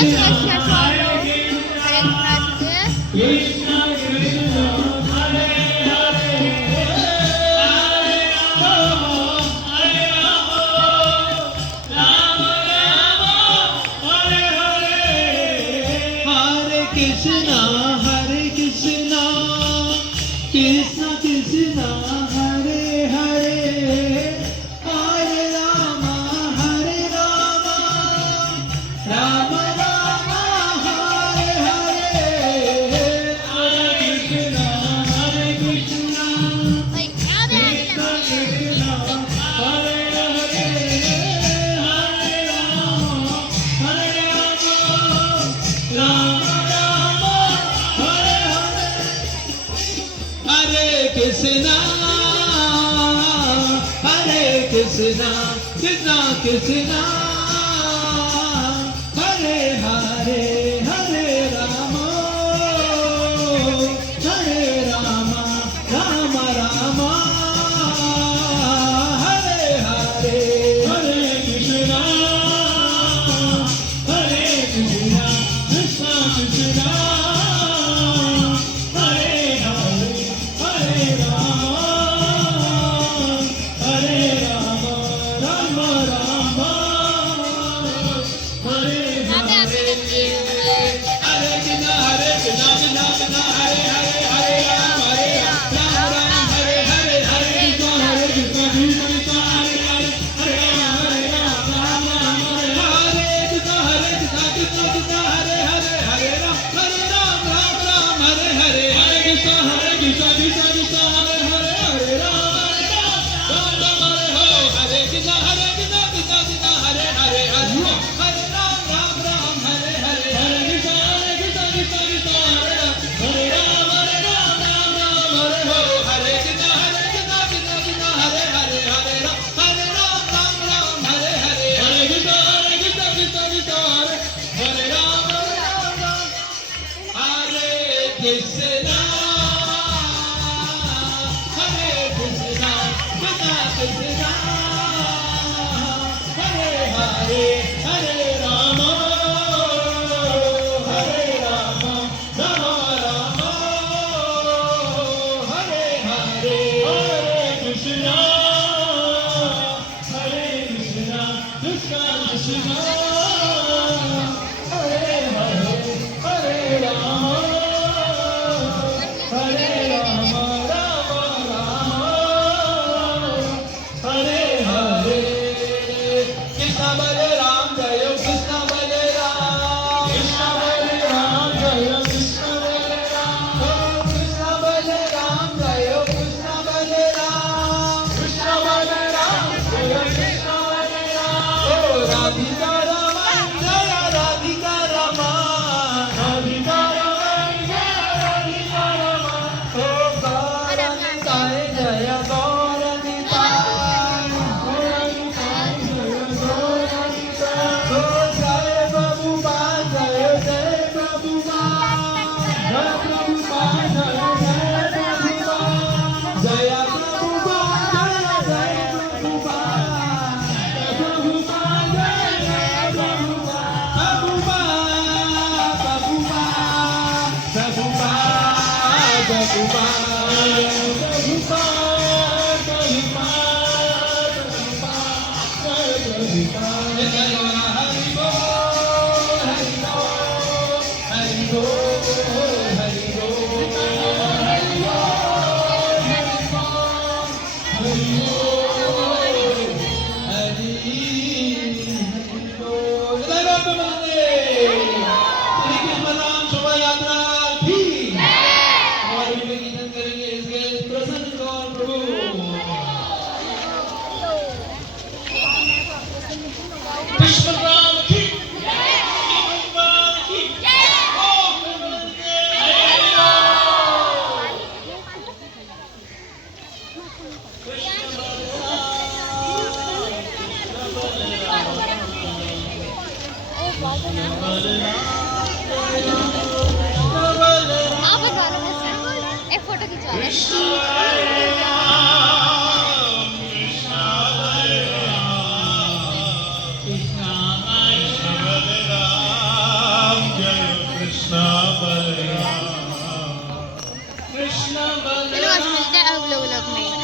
Krishna Hare Hare Hare Rama Hare Rama Rama Rama Hare Hare Hare Krishna Krishna Krishna Hare Hare Hare Rama Hare Rama Rama Rama Hare Hare Hare Krishna Hare Krishna Krishna Krishna Hare Hare Hare Rama Rama Rama Hare Hare Hare Krishna Hare Krishna Krishna Krishna Hare Hare Hare Rama Rama Hare Krishna Hare Krishna Krishna Krishna Hare Hare Hare Rama Rama Hare Hare Hare Krishna Hare Krishna Krishna Krishna Hare Hare Hare Rama Rama Hare Krishna Hare Krishna Krishna Krishna Hare Hare Hare Rama Hare Hare Hare Krishna Hare Krishna Krishna Krishna Hare Hare Rama Hare Krishna Hare Krishna Krishna Krishna Hare Hare Hare Rama Hare Hare Hare Krishna Hare Krishna Krishna Krishna Hare Hare Rama Hare Krishna Hare Krishna Krishna Krishna Hare Hare Hare Rama Hare Rama Rama Rama Hare Hare Hare Krishna Hare Krishna Krishna Krishna Hare Hare Hare Rama Hare Rama Rama Rama Hare Hare Krishna Balaram Jaya Krishna Balaram Krishna Balaram Jaya Krishna Balaram Krishna Balaram Jaya Krishna Balaram Krishna Balaram Jaya Krishna Balaram Oh Radhika Raman Jaya Radhika Raman Radhika Raman Jaya Radhika Raman Oh Gauranitai Jaya Gauranitai Gauranitai Jaya Gauranitai Oh Jaya Prabhupada Jaya Jaya Prabhupada Jaya Prabhupada Jaya Jaya Prabhupada Jaya Prabhupada Jaya Jaya Prabhupada Prabhupada Jaya Jaya Prabhupada एक photo खिंचवा कृष्ण बलराम कृष्ण चलो आज मिलते हैं अगले vlog में।